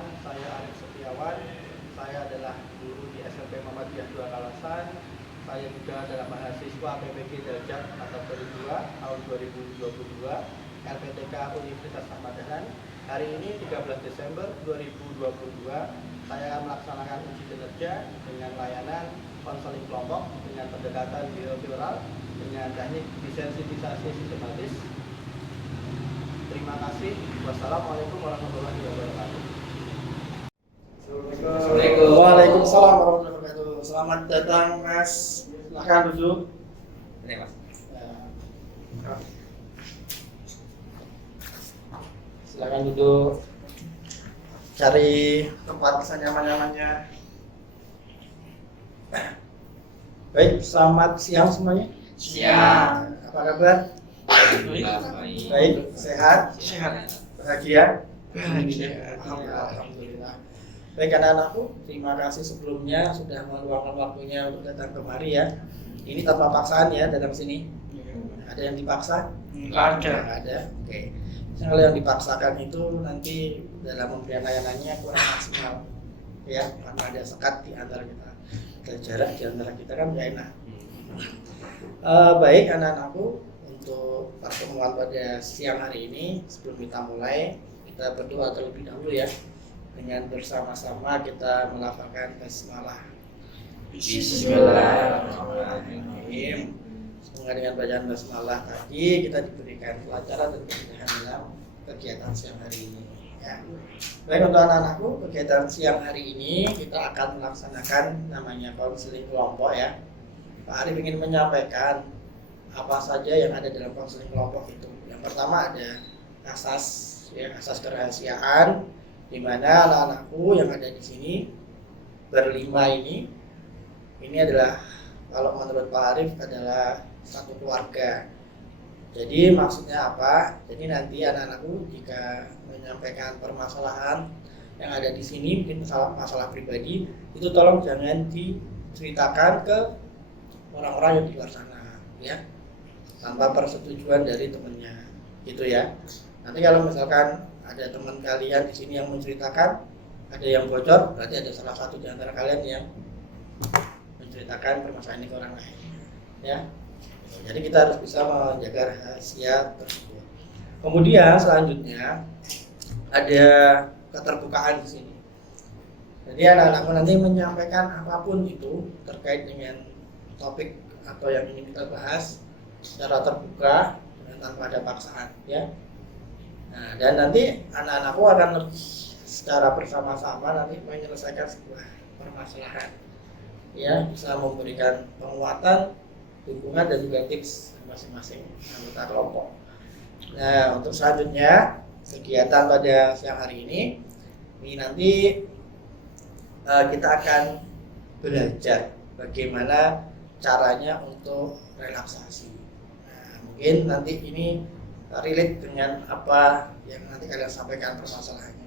perkenalkan, saya Arif Setiawan. Saya adalah guru di SMP Muhammadiyah 2 Kalasan. Saya juga adalah mahasiswa PPG Derajat kategori 2 tahun 2022 LPTK Universitas Ahmad Dahlan. Hari ini 13 Desember 2022 saya melaksanakan uji kinerja dengan layanan konseling kelompok dengan pendekatan behavioral dengan teknik desensitisasi sistematis. Terima kasih. Wassalamualaikum warahmatullahi wabarakatuh. Assalamualaikum. Waalaikumsalam warahmatullahi wabarakatuh. Selamat datang Mas. Silakan duduk. Ini Mas. Silakan duduk. Cari tempat senyaman-nyamannya. Baik, selamat siang semuanya. Siang. Apa kabar? Baik, sehat, bahagia. Alhamdulillah. Baik anak-anakku, terima kasih sebelumnya sudah meluangkan waktunya untuk datang kemari ya. Ini tanpa paksaan ya datang sini. Ada yang dipaksa? Enggak ada. Oke. Kalau yang dipaksakan itu nanti dalam pemberian layanannya kurang maksimal. Ya, karena ada sekat di antara kita. Ada jarak di antara kita kan nggak enak. Baik anak-anakku, untuk pertemuan pada siang hari ini sebelum kita mulai kita berdoa terlebih dahulu ya. Dengan bersama-sama kita melafalkan basmalah. Bismillahirrahmanirrahim. Semoga dengan bacaan basmalah tadi kita diberikan kelancaran dan kemudahan dalam kegiatan siang hari ini. Ya. Baik untuk anak-anakku, kegiatan siang hari ini kita akan melaksanakan namanya konseling kelompok ya. Pak Arif ingin menyampaikan apa saja yang ada dalam konseling kelompok itu. Yang pertama ada asas kerahasiaan, di mana anak-anakku yang ada di sini berlima ini adalah kalau menurut Pak Arif adalah satu keluarga. Jadi maksudnya apa? Jadi nanti anak-anakku jika menyampaikan permasalahan yang ada di sini mungkin masalah pribadi itu tolong jangan diceritakan ke orang-orang yang di luar sana ya, tanpa persetujuan dari temannya gitu ya. Nanti kalau misalkan ada teman kalian di sini yang menceritakan, ada yang bocor, berarti ada salah satu di antara kalian yang menceritakan permasalahan ini ke orang lain ya. Jadi kita harus bisa menjaga rahasia tersebut. Kemudian selanjutnya ada keterbukaan di sini. Jadi anak-anakmu nanti menyampaikan apapun itu terkait dengan topik atau yang ingin kita bahas secara terbuka dan tanpa ada paksaan ya. Nah, dan nanti anak-anakku akan secara bersama-sama nanti menyelesaikan sebuah permasalahan ya, bisa memberikan penguatan, dukungan dan juga tips masing-masing anggota kelompok. Nah, untuk selanjutnya kegiatan pada siang hari ini nanti kita akan belajar bagaimana caranya untuk relaksasi. Nah, mungkin nanti ini relate dengan apa yang nanti kalian sampaikan permasalahannya.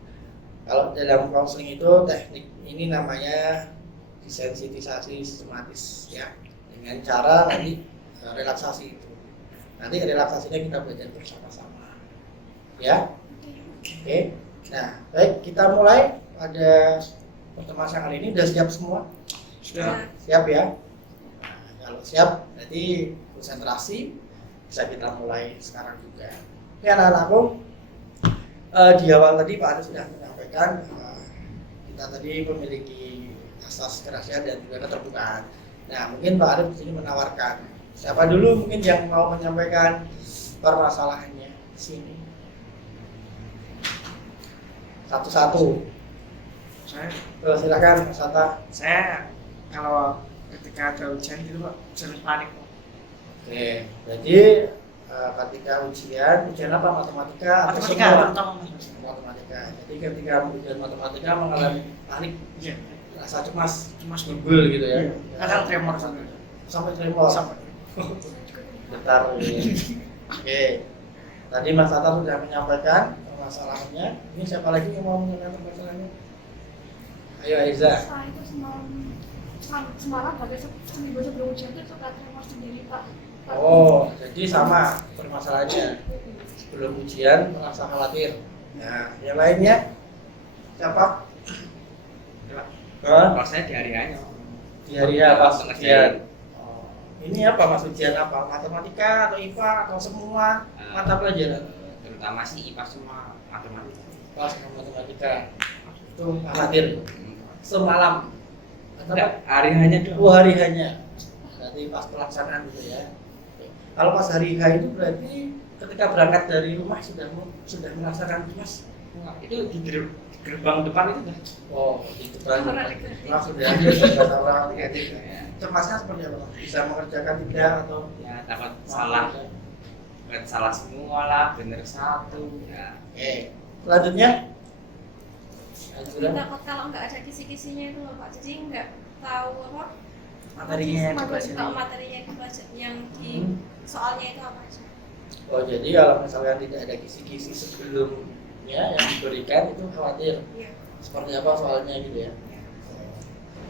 Kalau dalam counseling itu teknik ini namanya desensitisasi sistematis ya, dengan cara nanti relaksasi itu. Nanti relaksasinya kita belajar bersama-sama ya. Oke. Nah, baik kita mulai pada pertemuan siang hari ini. Sudah siap semua? Sudah. Siap ya? Nah, kalau siap berarti konsentrasi. Bisa kita mulai sekarang juga. Oke anak-anakku, di awal tadi Pak Arif sudah menyampaikan kita tadi memiliki asas kerahasiaan dan juga keterbukaan. Nah mungkin Pak Arif di sini menawarkan siapa dulu mungkin yang mau menyampaikan permasalahannya di sini. Satu-satu. Silakan Mas Sata. Saya kalau ketika ada ujian gitu Pak, sering panik. Oke, jadi ketika ujian apa? Matematika atau semua? Matematika. Jadi ketika ujian matematika mengalami panik, rasa cemas ngebul gitu ya. Kadang tremor sampai tremor. Bentar. Oke. Tadi Mas Tata sudah menyampaikan permasalahannya. Ini siapa lagi yang mau menyampaikan permasalahannya? Ayo Aiza. Saya itu semalam seminggu sebelum ujian itu suka tremor sendiri Pak. Oh, jadi sama permasalahannya. Sebelum ujian merasa khawatir. Nah, yang lainnya Siapa? Coba. Hah? Kalau saya di hari hanya. Di hari apa pas Tengah ujian? hari. Oh, ini apa mas ujian apa? Matematika atau IPA atau semua mata pelajaran? Terutama sih IPA semua matematika. Pas matematika itu amatir semalam. Enggak, hari hanya doang. Dua hari hanya. Berarti pas pelaksanaan gitu ya. Kalau pas hari H itu berarti ketika berangkat dari rumah sudah merasakan itu mas. Wah, itu di gerbang depan itu dah. Oh, itu kan Orang negatif. langsung dari bahasa orang negatif. Cemasnya seperti apa? Bisa mengerjakan tidak atau Ya dapat salah, bukan salah semua lah, bener satu. Ya. Oke. Selanjutnya Tapi takut kalau nggak ada kisi-kisinya itu loh Pak, jadi nggak tahu apa Materinya yang tahu dipelajari. materinya yang dipelajari yang di soalnya itu apa aja. Oh jadi kalau misalkan tidak ada kisi-kisi sebelumnya yang diberikan itu khawatir Iya. seperti apa soalnya gitu ya.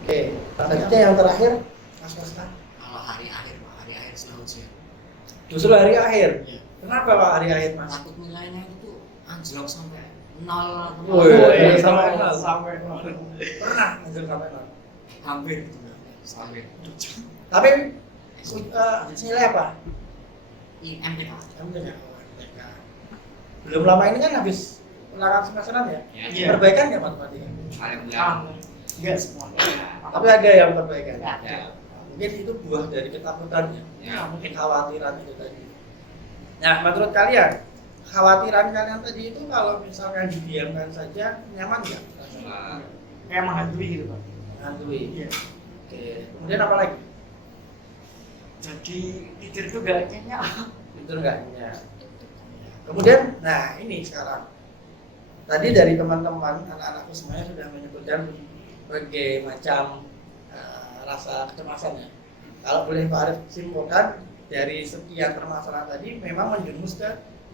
Oke, selanjutnya yang terakhir Mas Kosta. Kalau hari akhir Pak, hari akhir setelah ujian. Justru hari akhir. Iya. Kenapa Pak hari akhir Mas? Takut nilainya itu anjlok sampai 0 atau Woi, sampai nol. sampai nol. Pernah hancur sampai nol. hampir gitu sampai Tapi nilai apa? IMT Pak. MTK. Belum lama ini kan habis ulangan semesteran ya? Ya. Iya. Perbaikan ya matematika? Alhamdulillah. Enggak semuanya. Tapi ada yang perbaikan. Ya. Mungkin itu buah dari ketakutan ya. Ya. Mungkin khawatiran itu tadi. Nah, menurut kalian, khawatiran kalian tadi itu kalau misalkan didiamkan saja nyaman nggak? Wah, Kayak menghantui gitu Pak. Hantui. Iya. Oke. Kemudian apa lagi? Jadi tidur itu gak kayaknya. Itu enggak nyak. Kemudian, nah ini sekarang. Tadi dari teman-teman, anak-anakku semuanya sudah menyebutkan berbagai macam rasa kecemasan ya. Kalau boleh Pak Arif simpulkan dari sekian permasalahan tadi memang menjumus ke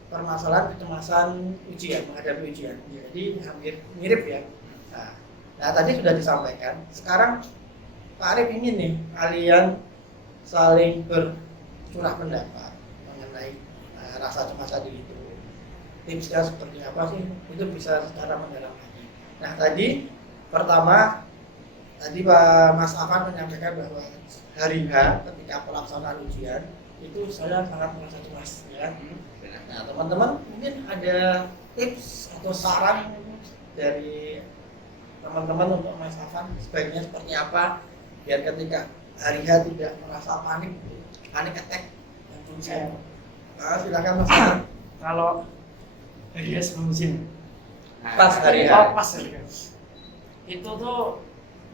permasalahan kecemasan ujian, menghadapi ujian. Jadi hampir mirip ya. Nah tadi sudah disampaikan. Sekarang Pak Arif ingin nih kalian saling bercurah pendapat mengenai rasa cemas tadi itu. Tipsnya seperti apa sih? Itu bisa secara mendalam lagi. Nah tadi pertama tadi Pak Mas Afan menyampaikan bahwa hari H ketika pelaksanaan ujian itu saya sangat merasa cemas ya. Nah teman-teman mungkin ada tips atau saran dari teman-teman untuk Mas Afan sebaiknya seperti apa biar ketika hari H tidak merasa panik attack. Yang saya Silakan Mas Afan. kalau hari ya sebelum ujian. Pas hari H. Oh, pas hari H. Itu tuh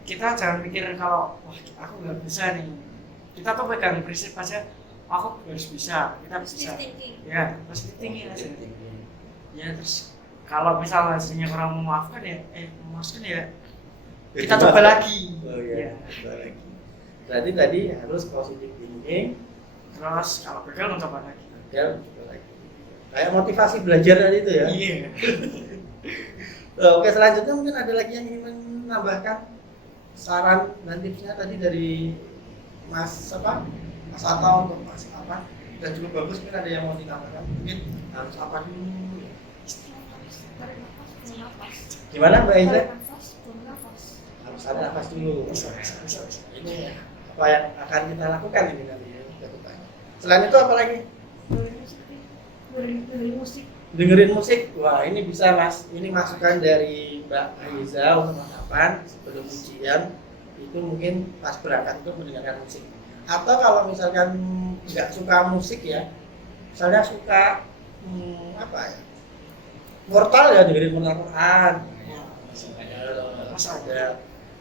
kita jangan pikir kalau wah aku nggak bisa nih. Kita tuh pegang prinsip aja. Aku harus bisa, kita bisa. Positive thinking. Ya, positif tinggi aja. Ya terus kalau misalnya hasilnya kurang memaafkan ya, memaafkan ya kita coba lagi. Oh iya, Ya. coba lagi. Berarti tadi harus positif thinking, Terus kalau gagal mencoba lagi. ya coba lagi. Kayak motivasi belajar tadi itu ya. Iya. Oke, selanjutnya mungkin ada lagi yang ingin menambahkan saran dan tipsnya tadi dari Mas apa? Mas Atta untuk Mas apa? Dan cukup bagus, mungkin ada yang mau ditambahkan. Mungkin harus apa dulu? Tarik nafas, buang nafas. Gimana Mbak Iza? Tarik nafas, buang nafas. Harus ada nafas dulu. Bisa. Ini apa yang akan kita lakukan ini nanti ya, ke depannya. Selain itu apa lagi? Dengerin musik. Dengerin musik. Dengerin musik. Wah, ini bisa Mas. Ini masukan dari Mbak Aiza untuk Mas Afan sebelum ujian itu mungkin pas berangkat itu mendengarkan musik. Atau kalau misalkan nggak suka musik ya, misalnya suka apa ya? Mortal ya dengerin Mortal Quran. Mas ada.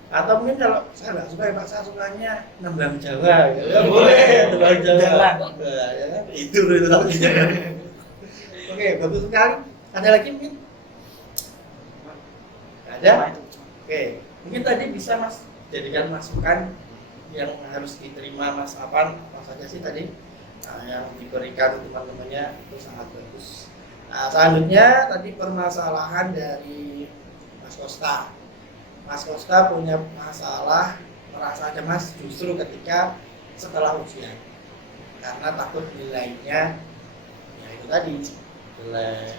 Atau mungkin kalau saya nggak suka ya Pak, saya sukanya nembang Jawa gitu. Ya boleh nembang Jawa. Nah, ya kan? Itu namanya. Oke, bagus sekali. Ada lagi mungkin? Ada? Oke, mungkin tadi bisa Mas jadikan masukan yang harus diterima Mas Afan apa saja sih tadi yang diberikan teman-temannya itu sangat bagus. Nah, selanjutnya tadi permasalahan dari Mas Kosta. Mas Kosta punya masalah merasa cemas justru ketika setelah ujian karena takut nilainya ya itu tadi jelek.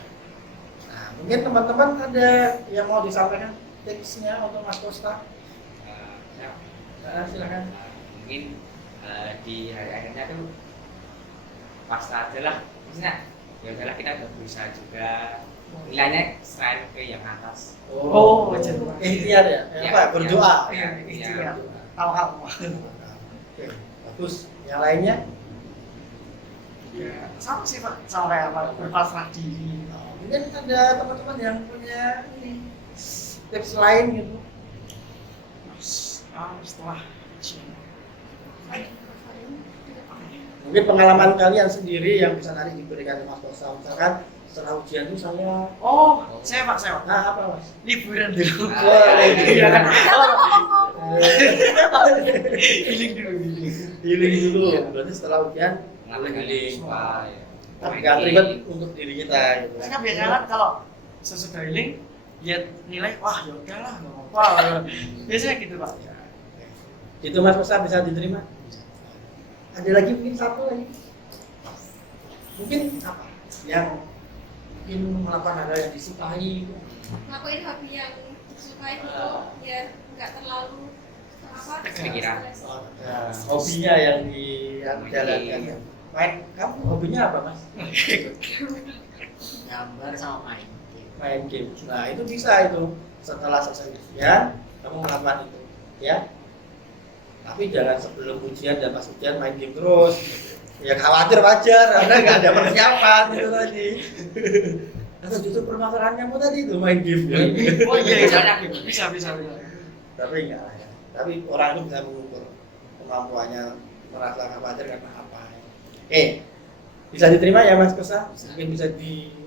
Nah mungkin teman-teman ada yang mau disampaikan tipsnya untuk Mas Kosta? Silakan. Mungkin di hari akhirnya tuh pasta aja lah, maksudnya ya udahlah kita udah berusaha juga, nilainya selain ke yang atas. Oh, ikhtiar ya? Apa? Berdoa? Ya, Iya. berdoa. Tahu. Oke, bagus. Yang lainnya? Ya, sama sih Pak, sama kayak apa? Berpasrah diri. Mungkin ada teman-teman yang punya ini tips lain gitu. Setelah Mungkin pengalaman kalian sendiri yang bisa nanti diberikan Mas Kosta. Misalkan setelah ujian itu saya saya Pak. apa Mas? Liburan dulu. Wah, Iya kan? Healing dulu. Berarti setelah ujian boleh Ngambil healing. Pak, ya. Tapi nggak ribet untuk diri kita gitu. Saya kan biasanya kan kalau sesudah healing lihat nilai, wah ya udahlah nggak apa-apa. Biasanya gitu Pak. Itu Mas Kosta bisa diterima? Ada lagi mungkin satu lagi. Mungkin apa? Yang mungkin melakukan hal yang disukai. Ngelakuin hobi yang disukai itu biar nggak terlalu Kepikiran. Hobinya yang dijalankan. Kamu hobinya apa Mas? Gambar sama main. Main game. Nah itu bisa itu setelah selesai ujian kamu melakukan itu, ya. Tapi jangan sebelum ujian dan pas ujian main game terus. Ya khawatir wajar karena nggak ada persiapan itu tadi. Atau justru permasalahan kamu tadi itu main game. Oh iya, bisa. Tapi enggak lah ya. Tapi orang itu bisa mengukur kemampuannya merasa khawatir karena apa. Bisa diterima ya Mas Kosta?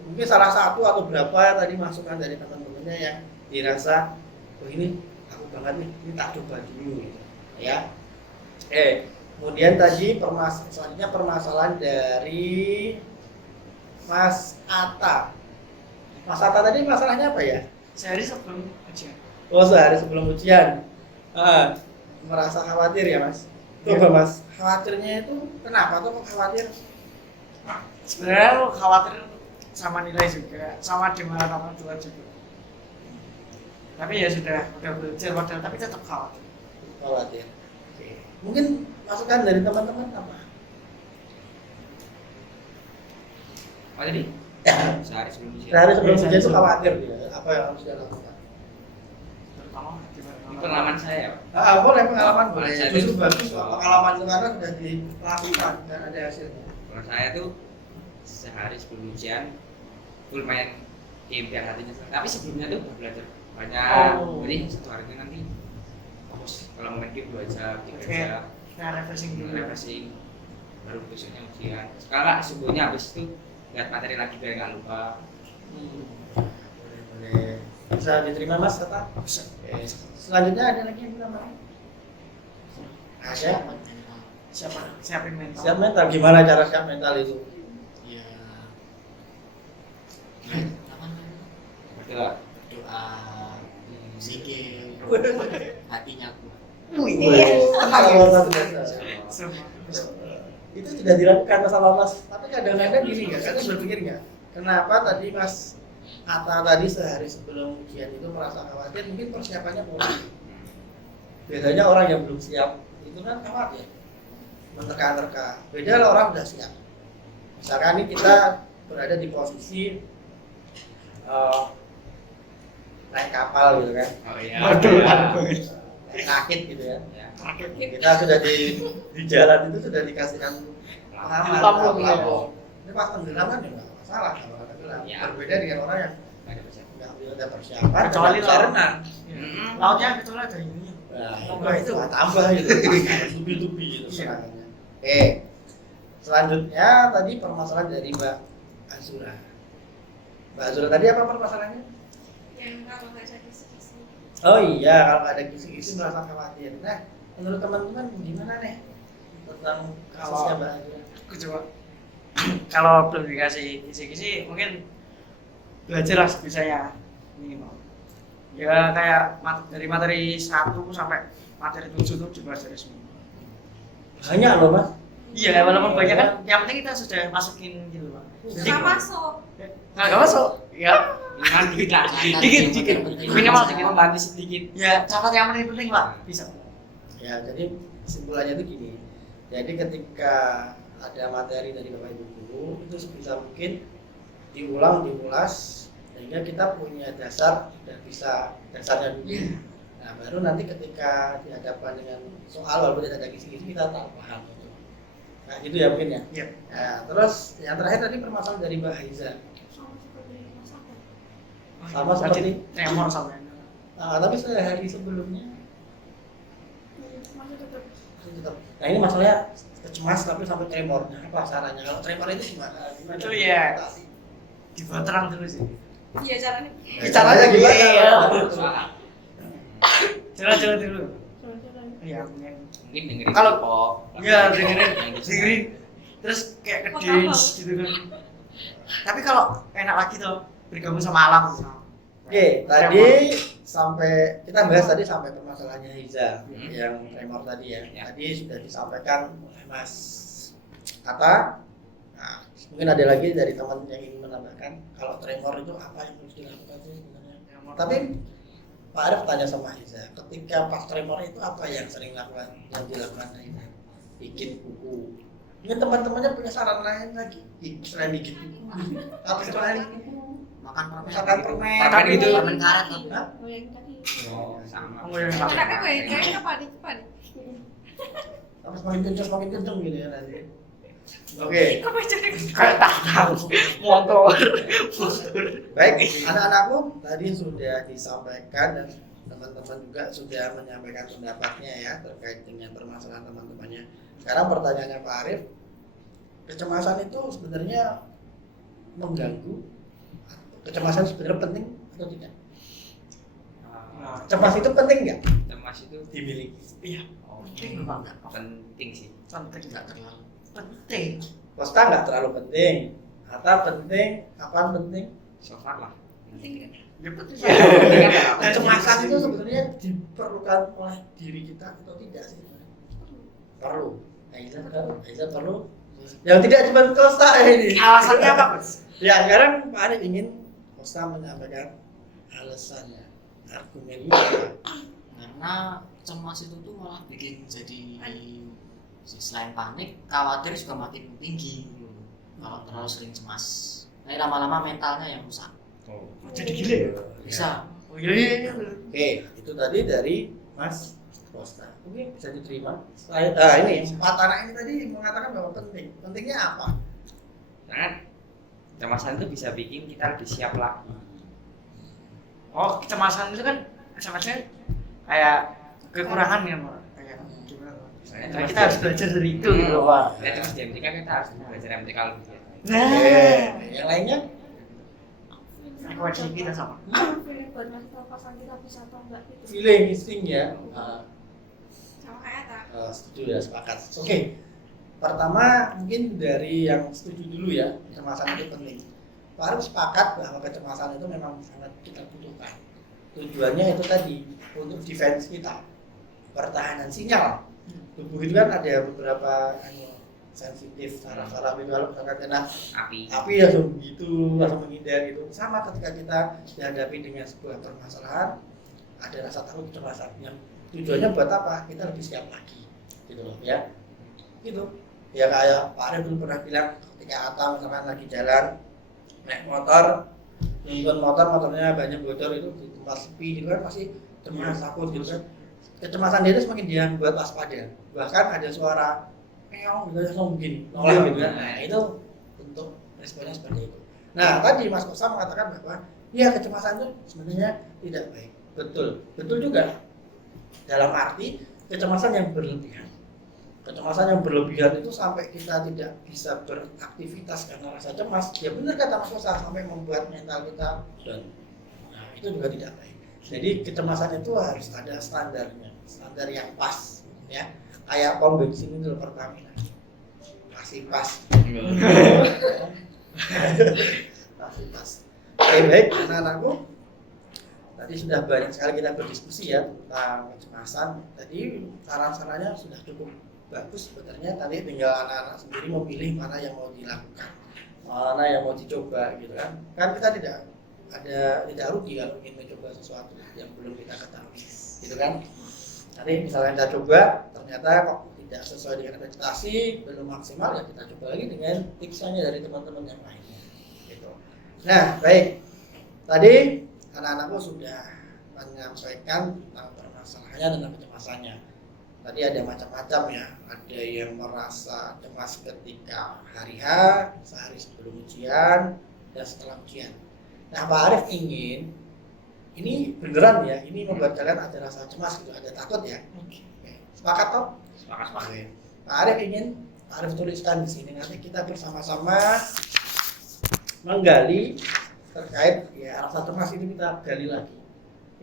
Mungkin salah satu atau berapa tadi masukan dari teman-temannya yang dirasa ini aku banget nih, ini tak coba dulu gitu. Ya. Kemudian tadi selanjutnya permasalahan dari Mas Atta. Mas Atta tadi masalahnya apa ya? Sehari sebelum ujian. Oh, sehari sebelum ujian. Merasa khawatir ya Mas? Coba Mas, khawatirnya itu kenapa tuh kok khawatir? Sebenarnya khawatir sama nilai juga, sama dimarahin orang tua juga. Tapi ya sudah belajar modal, tapi tetap khawatir. Khawatir. Oke. Mungkin masukan dari teman-teman apa? Apa tadi? Ya. Sehari sebelum ujian. Sehari sebelum ujian itu khawatir dia. Apa yang harus dia lakukan? Terutama Ini pengalaman saya, Pak. Boleh pengalaman boleh. Saya Justru tuh- bagus kalau pengalaman itu karena sudah dilakukan dan ada hasilnya. Kalau saya tuh sehari sebelum ujian full main game biar hatinya senang. Tapi sebelumnya tuh udah belajar banyak. Oh. Jadi satu hari itu nanti fokus kalau main game 2 jam, 3 Oke. jam, Kita refreshing dulu. refreshing, baru besoknya ujian. Sekarang sebelumnya habis itu lihat materi lagi biar nggak lupa. Boleh. Bisa diterima Mas kata? Bisa. Selanjutnya ada lagi yang namanya? Ada. Siapin mental. Siap mental. Gimana cara siap mental itu? Ya. Apa namanya? Betul. Doa, zikir, hatinya kuat. Semua. Itu sudah dilakukan sama Mas. Tapi kadang-kadang gini nggak? Kadang berpikir nggak? Kenapa tadi Mas Atta tadi sehari sebelum ujian itu merasa khawatir? Mungkin persiapannya kurang. Biasanya orang yang belum siap itu kan khawatir, menerka-nerka. Beda lah orang udah siap. Misalkan ini kita berada di posisi naik kapal gitu kan, Oh iya. naik rakit gitu ya. Ya. Kita sudah di jalan itu sudah dikasihkan pengaman, Lampu. lampu. Ini pas tenggelam kan juga nggak masalah kalau ada tenggelam. Ya. Berbeda dengan orang yang Nggak ada persiapan. nggak ada persiapan, Kecuali nggak bisa laut. renang. Lautnya kecuali ada ininya. Nah, itu tambah itu, tubi-tubi itu Iya. serangannya. Selanjutnya tadi permasalahan dari Mbak Azura. Mbak Azura tadi apa permasalahannya? yang kalau nggak ada kisi-kisi. Oh iya, kalau nggak ada kisi-kisi merasa khawatir. Nah, menurut teman-teman gimana nih tentang kasusnya Mbak Azura? Aku coba. Kalau belum dikasih kisi-kisi, mungkin belajar lah sebisanya minimal. Ya kayak dari materi 1 sampai materi 7 itu dipelajari semua. Banyak loh Mas. Iya, walaupun banyak kan, yang penting kita sudah masukin gitu Pak. Nggak masuk. Nggak masuk. Ya. Minimal dikit lah. Dikit. Minimal dikit. Membantu sedikit. Ya, catat yang penting Pak. Bisa. Ya, jadi kesimpulannya itu gini. Jadi ketika ada materi dari Bapak Ibu guru itu sebisa mungkin diulas sehingga kita punya dasar dan bisa dasarnya dulu. Nah, baru nanti ketika dihadapkan dengan soal walaupun tidak ada kisi-kisi kita tak paham itu. Nah, gitu ya mungkin ya. Iya. Nah, terus yang terakhir tadi permasalahan dari Mbak Haiza. Sama seperti Mas Aku. Sama seperti tremor sampai. tapi sehari sebelumnya Masih tetap. tetap. Nah, ini masalahnya kecemas tapi sampai tremor. Nah, apa caranya? Kalau tremor itu gimana? Itu ya. Dibuat terang dulu sih. Iya caranya. Caranya gimana? Iya. Soalnya Jalan dulu. Jalan-jalan. Iya, mungkin dengerin Kalau- pop. ya dengerin terus kayak ke dance gitu kan. Tapi kalau enak lagi tuh bergabung sama alam. Oke, tadi sampai kita bahas tadi sampai permasalahannya Hiza yang tremor tadi ya. Ya. Tadi sudah disampaikan oleh Mas Kata. Nah, mungkin ada lagi dari teman yang ingin menambahkan kalau tremor itu apa yang harus dilakukan sih sebenarnya. Tapi Pak Arif tanya sama Hiza, ketika pas tremor itu apa yang sering dilakukan Hiza? Bikin buku. Ini teman-temannya punya saran lain lagi selain bikin buku. Apa selain buku? Makan permen. Makan permen. Makan itu. Permen karet tapi. Hah? Oh yang tadi. Oh, sama. Oh, yang sama. Anaknya gue kayaknya kepanik. Apa semakin kenceng gitu ya nanti. Oke, Kok jadi Kayak tahu motor. baik anak-anakku tadi sudah disampaikan dan teman-teman juga sudah menyampaikan pendapatnya ya terkait dengan permasalahan teman-temannya. Sekarang pertanyaannya Pak Arif, kecemasan itu sebenarnya mengganggu? Kecemasan sebenarnya penting atau tidak? Cemas itu penting nggak Cemas itu dimiliki? Iya, oh, penting banget. penting sih. Penting Tidak terlalu. penting. Kosta nggak terlalu penting, Hatta penting, kapan penting? So far lah. penting? Ya penting. Kecemasan itu sebenarnya diperlukan oleh diri kita atau tidak sih? Perlu. Aiza perlu. Yang tidak cuma Kosta ini. Alasannya apa, Mas? Ya sekarang Pak Arif ingin Kosta menyampaikan alasannya, argumennya. Karena cemas itu tuh malah bikin jadi selain panik, khawatir juga makin tinggi. Kalau terlalu sering cemas, nah lama-lama mentalnya yang rusak. Jadi gila ya? Bisa. Oh iya. Oke, itu tadi dari Mas Kosta. Oke, bisa diterima. Ini empat anak ini tadi mengatakan bahwa penting. Pentingnya apa? Karena kecemasan itu bisa bikin kita lebih siap lagi. Oh, kecemasan itu kan SMS-nya kayak kekurangan ya, Pak. Kayak gimana? Misalnya Nah, cemas kita harus belajar dari itu gitu loh, Pak. Kita cemas di MTK kita harus belajar MTK lebih giat. Yang lainnya? Frekuensi kita sama. Feeling buat ngasih tau pasangan kita bisa atau enggak gitu. Feeling, insting ya. Sama kayak tak. Setuju ya, sepakat. Oke. Pertama mungkin dari yang setuju dulu ya, kecemasan itu penting. Pak Arif sepakat bahwa kecemasan itu memang sangat kita butuhkan. Tujuannya itu tadi untuk defense kita, pertahanan sinyal. Tubuh itu kan ada beberapa sensitif, saraf-saraf itu kalau misalkan kena api langsung begitu, langsung menghindar gitu. Sama ketika kita dihadapi dengan sebuah permasalahan, ada rasa takut kecemasan. Yang tujuannya buat apa? Kita lebih siap lagi, gitu loh ya. Gitu. Ya kayak Pak Arif dulu pernah bilang ketika Atta misalkan lagi jalan naik motor, nonton motornya banyak bocor itu di tempat sepi gitu kan pasti cemas takut gitu kan. Kecemasan dia itu semakin dia buat waspada. Bahkan ada suara meong gitu langsung begini noleh gitu kan. Nah itu untuk responnya seperti itu. Nah tadi Mas Kosa mengatakan bahwa ya kecemasan itu sebenarnya tidak baik. Betul juga. Dalam arti kecemasan yang berlebihan. Kecemasan yang berlebihan itu sampai kita tidak bisa beraktivitas karena rasa cemas. Ya benar kata Mas Kosa sampai membuat mental kita down. Nah itu juga tidak baik. Jadi kecemasan itu harus ada standarnya, standar yang pas, ya. Kayak pom bensin itu Pertamina, masih pas. Masih pas. Oke baik, anak-anakku. Tadi sudah banyak sekali kita berdiskusi ya tentang kecemasan. Tadi saran-sarannya sudah cukup bagus sebenarnya. Tadi tinggal anak-anak sendiri memilih mana yang mau dilakukan. mana yang mau dicoba gitu kan. Kan kita tidak rugi kalau ingin mencoba sesuatu yang belum kita ketahui gitu kan. Nanti misalnya kita coba ternyata kok tidak sesuai dengan ekspektasi, belum maksimal, ya kita coba lagi dengan tipsnya dari teman-teman yang lainnya gitu. Nah baik, tadi anak-anakku sudah menyampaikan tentang permasalahannya dan kecemasannya. Tadi ada macam-macam ya, ada yang merasa cemas ketika hari H, sehari sebelum ujian, dan setelah ujian. Nah Pak Arif ingin, ini beneran ya, ini membuat kalian ada rasa cemas gitu, ada takut ya. Oke. Sepakat toh? Sepakat. Pak Arif ingin, Pak Arif tuliskan di sini, nanti kita bersama-sama menggali terkait ya rasa cemas ini, kita gali lagi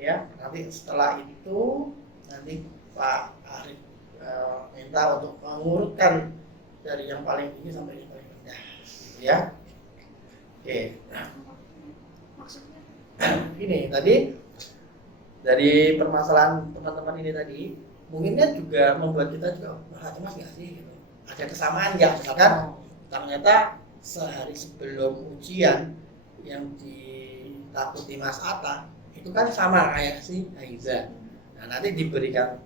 ya. Nanti setelah itu nanti Pak Arif minta untuk mengurutkan dari yang paling tinggi sampai yang paling rendah gitu ya. Oke, Maksudnya ini tadi dari permasalahan teman-teman ini tadi mungkinnya juga membuat kita juga merasa cemas nggak sih gitu. Ada kesamaan nggak, misalkan ternyata sehari sebelum ujian yang ditakuti Mas Atta itu kan sama kayak si Aiza. Nah nanti diberikan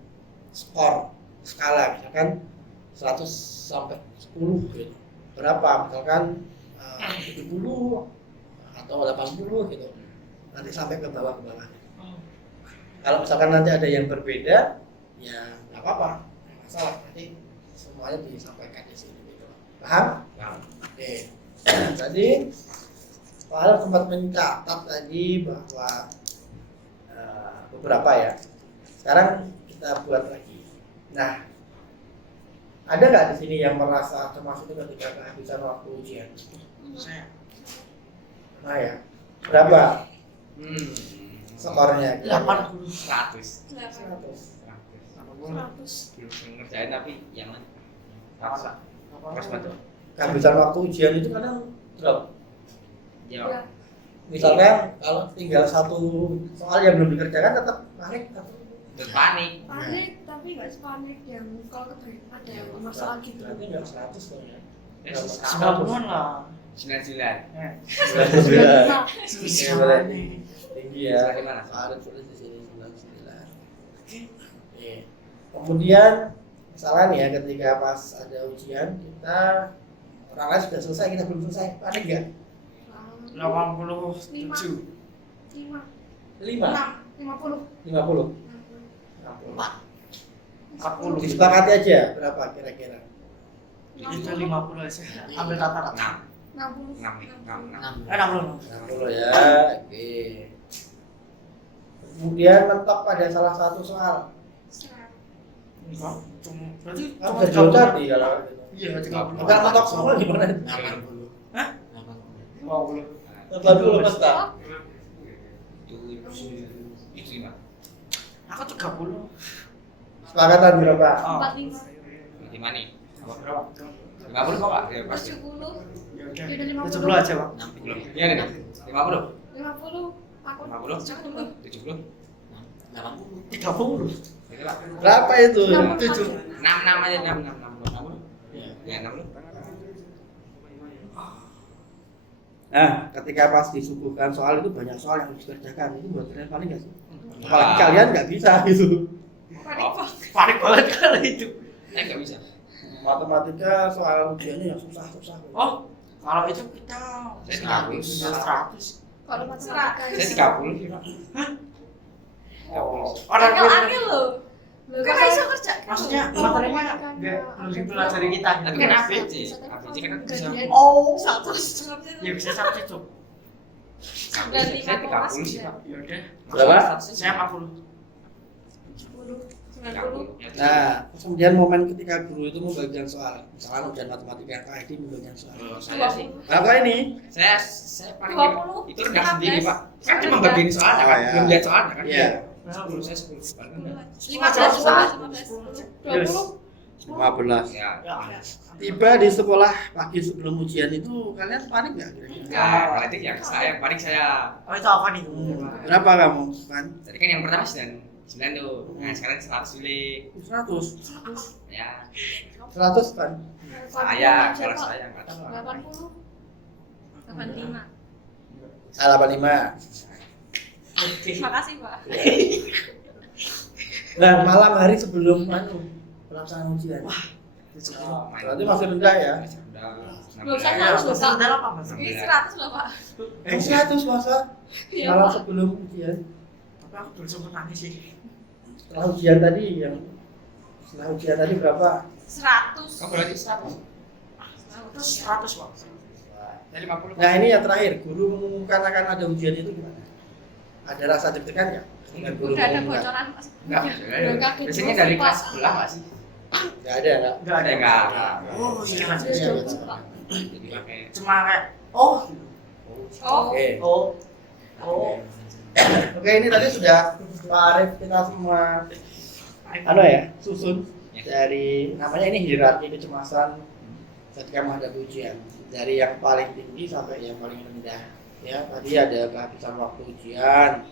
skor skala misalkan 100 sampai 10 gitu. Berapa misalkan 70 atau 80 gitu. Nanti sampai ke bawah. Kalau misalkan nanti ada yang berbeda ya nggak apa-apa, nggak masalah, nanti semuanya disampaikan di sini gitu. Paham? Paham. Oke. Tadi Pak Arif sempat mencatat tadi bahwa beberapa ya. Sekarang kita buat lagi. Nah, ada nggak di sini yang merasa cemas itu ketika kehabisan waktu ujian? Saya Nah ya, berapa skornya? 80. 100. 100. 100. Belum ngerjain tapi yang mana? Pas banget. Kehabisan waktu ujian itu kadang drop. Ya. Misalnya kalau tinggal satu soal yang belum dikerjakan tetap panik atau Panik. Panik, tapi nggak sepanik yang kalau ada masalah gitu. berarti nggak 100 dong ya? 90-an lah. 99. Eh, 99. susah nih. Tinggi ya. Di mana? Ada tulis di sini 99. Oke. Kemudian misalnya nih ya ketika pas ada ujian kita orang lain sudah selesai, kita belum selesai, panik nggak? 87. 5, 5, 50. 50, 4. 40. Disepakati aja berapa kira-kira? Itu 50 aja. Ambil rata-rata. 60. 6. 60. 60 ya. Oke. Kemudian mentok pada salah satu soal. Enggak, berarti Kan cuma bisa jauh 30. tadi kalau gitu. Iya, 30. Bukan mentok soal gimana? 80. Hah? 80. 20. 80 pesta. Itu 5. Aku 30. Sepakatan berapa? Oh. 45. 5 nih. Berapa? 50 kok Pak? Ya pasti. 70. Ya udah. Ya udah 50. 70 aja, Pak. 60. Belum. Iya nih. 50. 50. Aku 50. 70. 70. 80. 30. Ini Pak. Berapa itu? 60. 6 aja 60. Ya 60. Nah, ketika pas disuguhkan soal itu banyak soal yang harus dikerjakan. Itu buat kalian paling nggak sih? Wah. Apalagi kalian nggak bisa gitu. Panik banget kalau itu. Nggak bisa. Matematika soal ujiannya yang susah-susah. Oh, kalau itu kita Saya 100. Kalau matematika Saya 30 sih Pak. Oh, Orang orang angin loh. Loh, kan iso kerja. maksudnya materinya enggak belum dipelajari kita. Tapi kan ABC. ABC kan bisa. Oh, 100. ya bisa satu itu. Saya 30 sih Pak. Ya udah. Berapa? Saya 40. 10. 90. 30. Nah, kemudian momen ketika guru itu membagikan soal, misalnya ujian matematika yang KID membagikan soal. Kalau saya sih, Berapa ini? saya paling 20, itu rendah 15. sendiri Pak. Kan cuma bagiin soalnya kan, Oh, ya. belum lihat soalnya kan. Iya. 10 saya 10 paling rendah. 15. 15. Ya. Ya. Tiba di sekolah pagi sebelum ujian itu kalian panik nggak kira-kira? Enggak, kalau itu yang saya paling saya Oh, itu apa nih? Berapa kamu kan? tadi kan yang pertama 9 tuh. Nah, sekarang 100 dulu. 100. Ya. 100 kan? Saya kalau saya enggak tahu. 80. 85. Salah 85. Makasih, Pak. Nah, malam hari sebelum pelaksanaan ujian. Berarti masih rendah ya. Belum saya Nah, harus Maksudnya lupa. apa mas? Ini 100 loh, Pak. 100 masa Iya, malam Pak. sebelum ujian. Tapi aku belum sempat nangis sih. Setelah ujian tadi berapa? 100. Oh, berarti 100. Terus 100 pak. Ya 50. Nah ini yang terakhir, guru mengumumkan akan ada ujian itu gimana? Ada rasa deg-degan nggak? Dengan guru Udah ada mengumumkan? bocoran, Mas. Enggak, Udah kaget. biasanya terus, dari Pak. kelas sebelah nggak sih? Nggak ada, nggak? Enggak ada. Enggak. Oh iya mas. Terus, Iya, terus, iya. Pak. Jadi pakai Cuma kayak oh gitu. Oh, Oke. Oh. Oke, ini tadi sudah Pak Arif kita semua susun dari namanya ini hierarki kecemasan ketika menghadapi ujian dari yang paling tinggi sampai yang paling rendah. Ya, tadi ada kehabisan waktu ujian,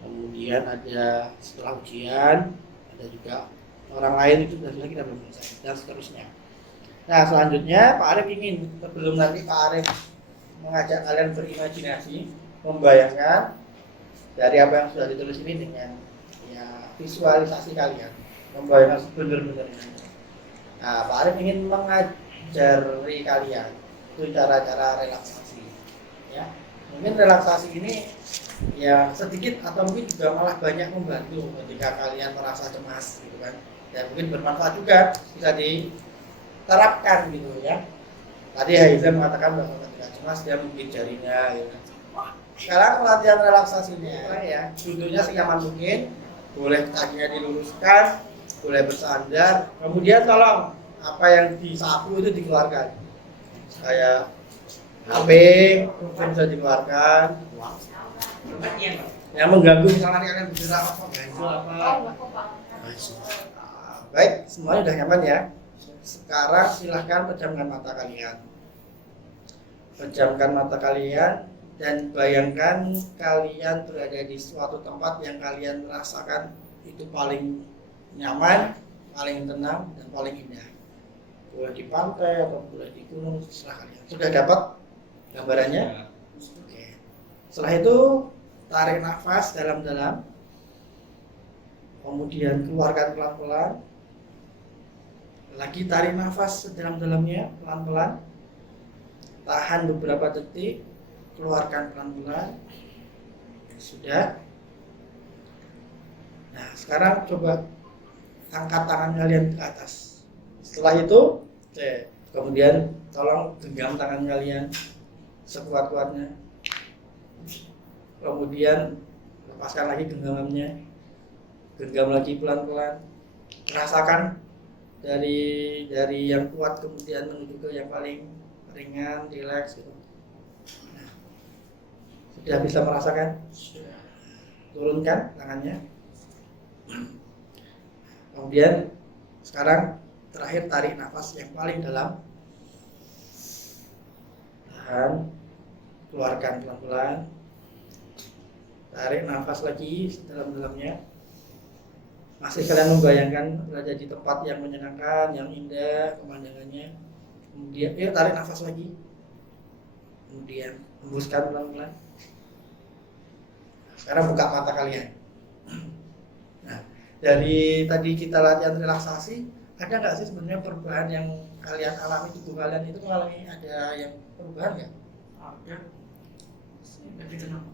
kemudian ada setelah ujian, ada juga orang lain itu sudah kita belum selesai dan seterusnya. Nah, selanjutnya Pak Arif ingin sebelum nanti Pak Arif mengajak kalian berimajinasi, membayangkan dari apa yang sudah ditulis ini dengan ya visualisasi kalian, membayangkan benar-benarnya. Nah, Pak Arif ingin mengajari kalian itu cara-cara relaksasi. Ya, mungkin relaksasi ini ya sedikit atau mungkin juga malah banyak membantu ketika kalian merasa cemas, gitu kan. Dan mungkin bermanfaat juga bisa diterapkan gitu ya. Tadi Haiza mengatakan bahwa ketika cemas dia menggigit jarinya gitu. Sekarang latihan relaksasinya ya, duduknya senyaman mungkin, boleh kakinya diluruskan, boleh bersandar, kemudian tolong apa yang disapu itu dikeluarkan. Kayak HP mungkin bisa dikeluarkan. Yang mengganggu misalnya kalian bicara apa, ganggu apa. enggak kok, Pak. Baik, semuanya udah nyaman ya. Sekarang silahkan pejamkan mata kalian. Pejamkan mata kalian dan bayangkan kalian berada di suatu tempat yang kalian rasakan itu paling nyaman, paling tenang, dan paling indah. Boleh di pantai atau boleh di gunung, terserah kalian. Sudah dapat gambarannya? Oke. Setelah itu tarik nafas dalam-dalam, kemudian keluarkan pelan-pelan. Lagi tarik nafas sedalam-dalamnya pelan-pelan, tahan beberapa detik, keluarkan pelan-pelan. Sudah. Nah, sekarang coba angkat tangan kalian ke atas. Setelah itu, kemudian tolong genggam tangan kalian sekuat-kuatnya. Kemudian lepaskan lagi genggamannya. Genggam lagi pelan-pelan. Rasakan dari yang kuat kemudian menuju ke yang paling ringan, rileks gitu. Nah, sudah bisa merasakan? Turunkan tangannya. Kemudian sekarang terakhir tarik nafas yang paling dalam. Tahan, keluarkan pelan-pelan. Tarik nafas lagi dalam-dalamnya. Masih kalian membayangkan berada di tempat yang menyenangkan, yang indah pemandangannya. Kemudian, yuk tarik nafas lagi. Kemudian hembuskan pelan-pelan. Sekarang buka mata kalian. Nah, dari tadi kita latihan relaksasi, ada nggak sih sebenarnya perubahan yang kalian alami, tubuh kalian itu mengalami ada yang perubahan nggak? Ada. Lebih tenang.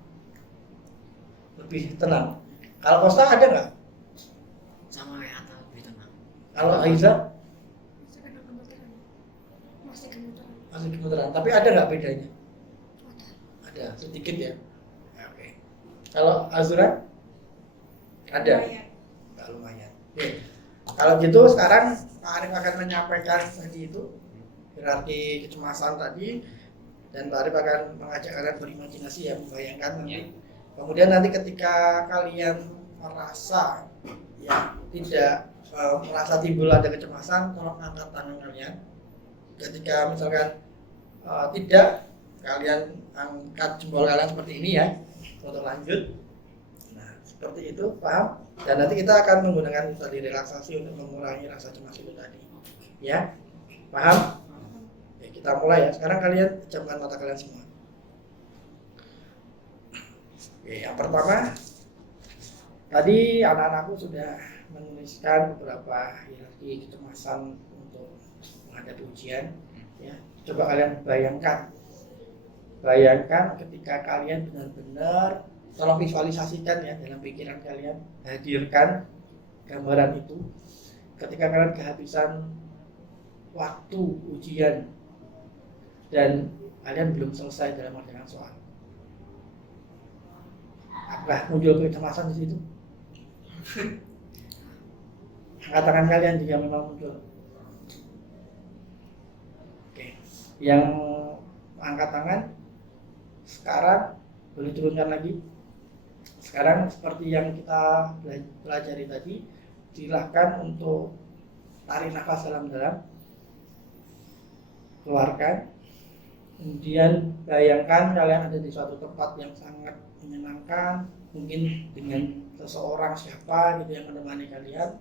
Lebih tenang. Kalau Kosta ada nggak? Sama kayak Atta, lebih tenang. Kalau Aiza Saya kena gemeteran. Masih gemeteran. masih gemeteran, tapi ada nggak bedanya? Ada. Ada, sedikit ya. Ya, oke. Kalau Azura ada? Lumayan. Nggak lumayan. Oke. Kalau gitu sekarang Pak Arif akan menyampaikan tadi itu hierarki kecemasan tadi, dan Pak Arif akan mengajak kalian berimajinasi ya, membayangkan nanti. Ya. Kemudian nanti ketika kalian merasa ya tidak merasa timbul ada kecemasan, tolong angkat tangan kalian. Ketika misalkan tidak, kalian angkat jempol kalian seperti ini ya untuk lanjut. Nah, seperti itu, paham? Dan nanti kita akan menggunakan tadi relaksasi untuk mengurangi rasa cemas itu tadi. Ya, paham? Ya, kita mulai ya. Sekarang kalian pejamkan mata kalian semua. Oke, yang pertama tadi anak-anakku sudah menuliskan beberapa hierarki kecemasan untuk menghadapi ujian. Ya, coba kalian bayangkan ketika kalian benar-benar, tolong visualisasikan ya dalam pikiran kalian, hadirkan gambaran itu ketika kalian kehabisan waktu ujian dan kalian belum selesai dalam mengerjakan soal. Apakah muncul kecemasan di situ? Angkat tangan kalian jika memang muncul. Oke, yang angkat tangan sekarang boleh turunkan lagi. Sekarang seperti yang kita pelajari tadi, silakan untuk tarik nafas dalam-dalam, keluarkan. Kemudian bayangkan kalian ada di suatu tempat yang sangat menyenangkan, mungkin dengan seseorang siapa gitu yang menemani kalian,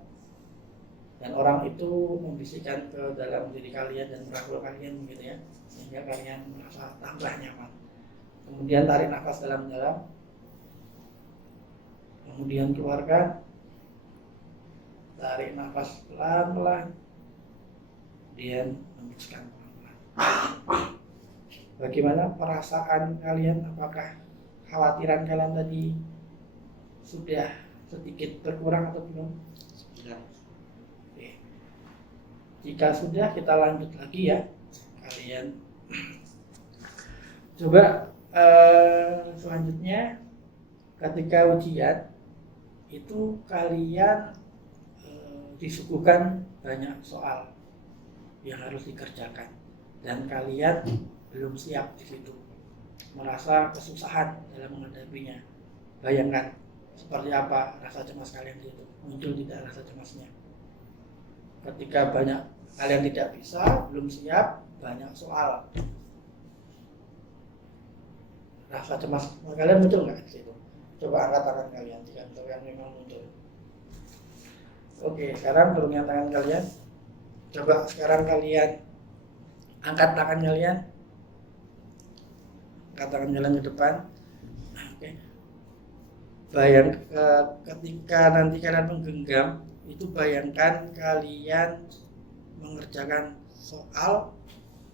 dan orang itu membisikkan ke dalam diri kalian dan merangkul kalian gitu ya, sehingga kalian merasa tambah nyaman. Kemudian tarik nafas dalam-dalam, kemudian keluarkan, tarik nafas pelan-pelan, kemudian hembuskan pelan-pelan. Bagaimana perasaan kalian? Apakah khawatiran kalian tadi sudah sedikit berkurang atau belum? Sudah. Oke. Jika sudah, kita lanjut lagi ya. Kalian coba selanjutnya ketika ujian itu kalian disuguhkan banyak soal yang harus dikerjakan dan kalian belum siap di situ, merasa kesusahan dalam menghadapinya. Bayangkan seperti apa rasa cemas kalian di situ. Muncul tidak rasa cemasnya? Ketika banyak kalian tidak bisa, belum siap, banyak soal, rasa cemas kalian muncul nggak di situ? Coba angkat tangan kalian jika kalian memang muncul. Oke, sekarang turunkan tangan kalian. Coba sekarang kalian angkat tangan kalian. Angkat tangan kalian ke depan. Oke. Ketika nanti kalian menggenggam, itu bayangkan kalian mengerjakan soal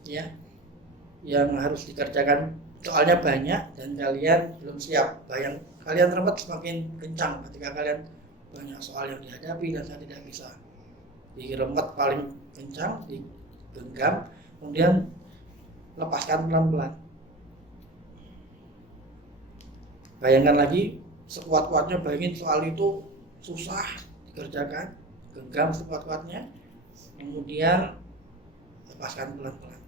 ya yang harus dikerjakan, soalnya banyak dan kalian belum siap. Kalian remet semakin kencang ketika kalian banyak soal yang dihadapi dan saya tidak bisa. Diremet paling kencang, digenggam, kemudian lepaskan pelan-pelan. Bayangkan lagi sekuat-kuatnya, bayangin soal itu susah dikerjakan, genggam sekuat-kuatnya, kemudian lepaskan pelan-pelan.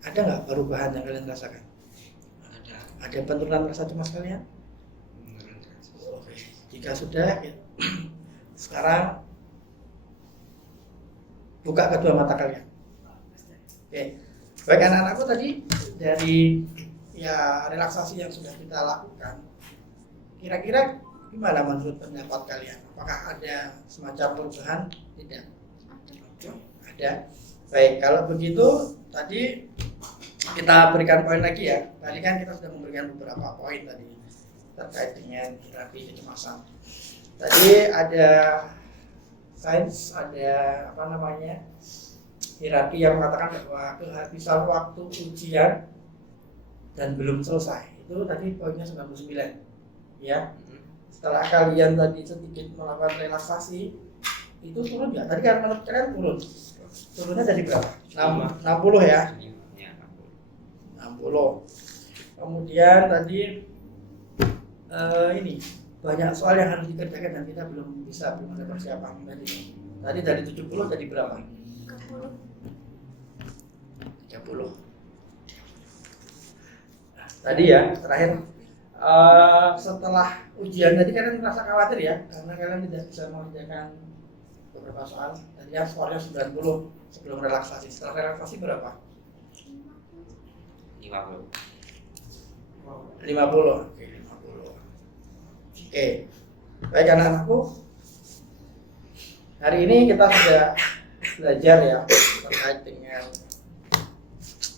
Ada nggak perubahan yang kalian rasakan? Ada penurunan rasa cemas kalian? Oke. Jika sudah, ya. Sekarang buka kedua mata kalian. Oke. Baik anak-anakku, tadi dari ya relaksasi yang sudah kita lakukan, kira-kira gimana menurut pendapat kalian? Apakah ada semacam perubahan? Tidak? Ada. Baik, kalau begitu tadi kita berikan poin lagi ya. Tadi kan kita sudah memberikan beberapa poin tadi terkait dengan terapi kecemasan. Tadi ada sains, ada hierarki yang mengatakan bahwa kehabisan waktu ujian dan belum selesai. Itu tadi poinnya 99. Ya. Setelah kalian tadi sedikit melakukan relaksasi, itu turun nggak? Tadi kan menurut kalian turun. Turunnya jadi berapa? 60 ya? 60. Kemudian tadi ini banyak soal yang harus dikerjakan dan kita belum ada persiapan tadi. Tadi dari 70 jadi berapa? 30. Nah, tadi ya terakhir setelah ujian tadi kalian merasa khawatir ya karena kalian tidak bisa mengerjakan beberapa soal. Tadi ya skornya 90 sebelum relaksasi. Setelah relaksasi berapa? 50. 50. Oke, 50. Oke. Baik anak-anakku. Hari ini kita sudah belajar ya terkait dengan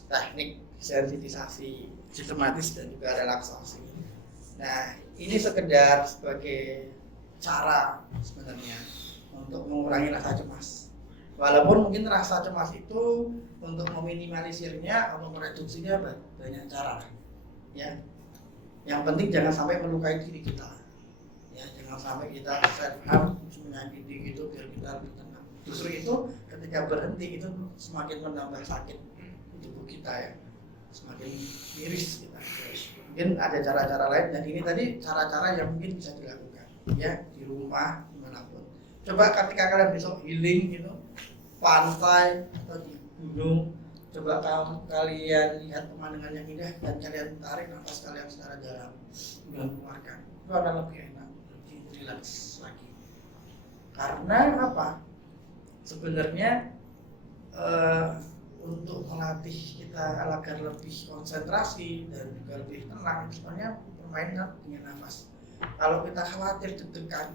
teknik sensitisasi sistematis dan juga relaksasi. Nah, ini sekedar sebagai cara sebenarnya untuk mengurangi rasa cemas. Walaupun mungkin rasa cemas itu untuk meminimalisirnya atau mereduksinya banyak cara, ya. Yang penting jangan sampai melukai diri kita, ya. Jangan sampai kita self harm, menyakiti gitu biar kita lebih tenang. Justru itu ketika berhenti itu semakin menambah sakit tubuh kita, ya, semakin miris kita. Mungkin ada cara-cara lain, dan ini tadi cara-cara yang mungkin bisa dilakukan, ya, di rumah dimanapun. Coba ketika kalian besok healing gitu, pantai atau di gunung, coba kalian lihat pemandangan yang indah dan kalian tarik nafas kalian secara dalam dan keluarkan, itu akan lebih enak, lebih rileks lagi. Karena apa? Sebenarnya untuk melatih kita agar lebih konsentrasi dan juga lebih tenang, sebenarnya permainan dengan nafas. Kalau kita khawatir deg-degan,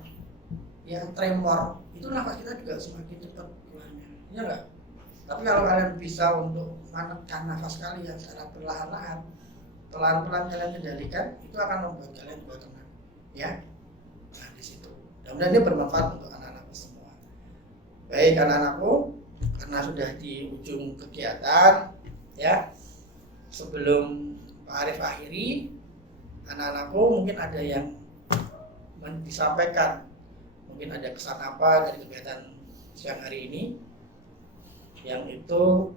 ya tremor, itu nafas kita juga semakin cepat hilangnya, ya enggak? Tapi kalau kalian bisa untuk menekan nafas kalian secara perlahan-lahan, pelan-pelan kalian kendalikan, itu akan membuat kalian juga tenang, ya. Nah, di situ. Mudah-mudahan ini bermanfaat untuk anak-anakku semua. Baik anak-anakku, karena sudah di ujung kegiatan, ya. Sebelum Pak Arif akhiri, anak-anakku mungkin ada yang disampaikan, mungkin ada kesan apa dari kegiatan siang hari ini yang itu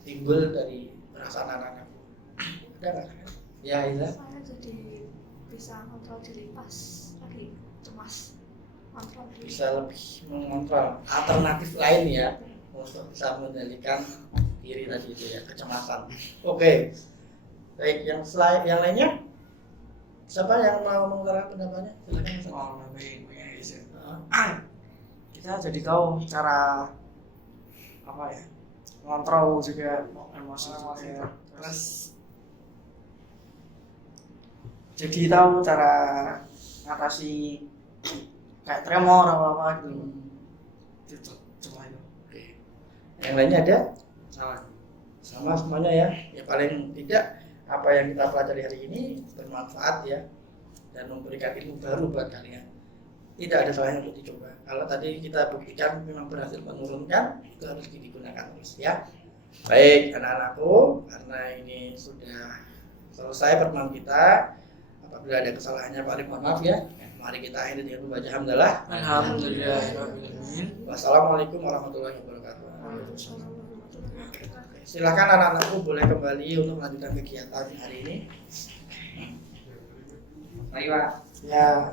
timbul dari perasaan anak-anakku. Ada nggak? Ya, Iza. Saya jadi bisa kontrol diri pas lagi cemas, kontrol diri. Bisa lebih mengontrol alternatif lain, ya, untuk bisa mengendalikan diri tadi itu, ya, kecemasan. Oke. Baik, yang lainnya, siapa yang mau mengutarakan pendapatnya? Silakan. Kita jadi tahu cara apa ya, ngontrol juga emosi juga. Terus jadi tahu cara ngatasi kayak tremor apa gitu. Itu cuma itu. Yang lainnya ada? Sama. Sama semuanya, ya. Ya paling tidak apa yang kita pelajari hari ini bermanfaat, ya, dan memberikan ilmu baru buat kalian. Tidak ada salahnya untuk dicoba. Kalau tadi kita buktikan memang berhasil menurunkan, itu harus digunakan terus, ya. Baik anak-anakku, karena ini sudah selesai pertemuan kita. Apabila ada kesalahannya Pak Arif, mohon maaf, ya. Mari kita akhiri dengan membaca hamdalah. Alhamdulillahirobbilalamin. Wassalamualaikum warahmatullahi wabarakatuh. Silakan anak-anakku boleh kembali untuk melanjutkan kegiatan hari ini. Mari Pak. Ya.